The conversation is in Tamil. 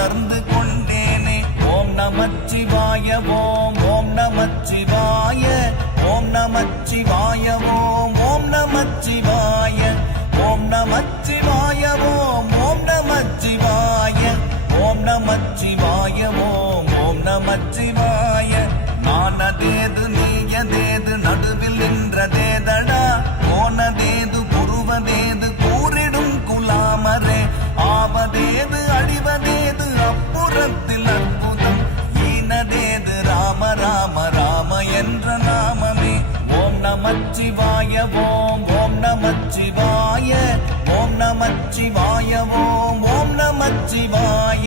உணர்ந்து கொண்டேனே. ஓம் நமச்சிவாய ஓம் ஓம் நமச்சிவாய ஓம் நமச்சிவாய ஓம் ஓம் நமச்சிவாய ஓம் நமச்சிவாய ஓம் ஓம் நமச்சிவாய ஓம் நமச்சிவாய ஓம் ஓம் நமச்சிவாய. நானதேது நீயதேது நடுவில் நின்றதேதடா, போனதேது புருவதேது கூறிடும் குலாமரே, ஆவதேது அழிவதேது அப்புறத்தில் அற்புதம், ஈனதேது ராம ராம ராம என்ற நாமமே. ஓம் நமச்சிவாய ஓம் ஓம் நமச்சிவாய ஓம் நமச்சிவாய ஓம் ஓம் நமச்சிவாய.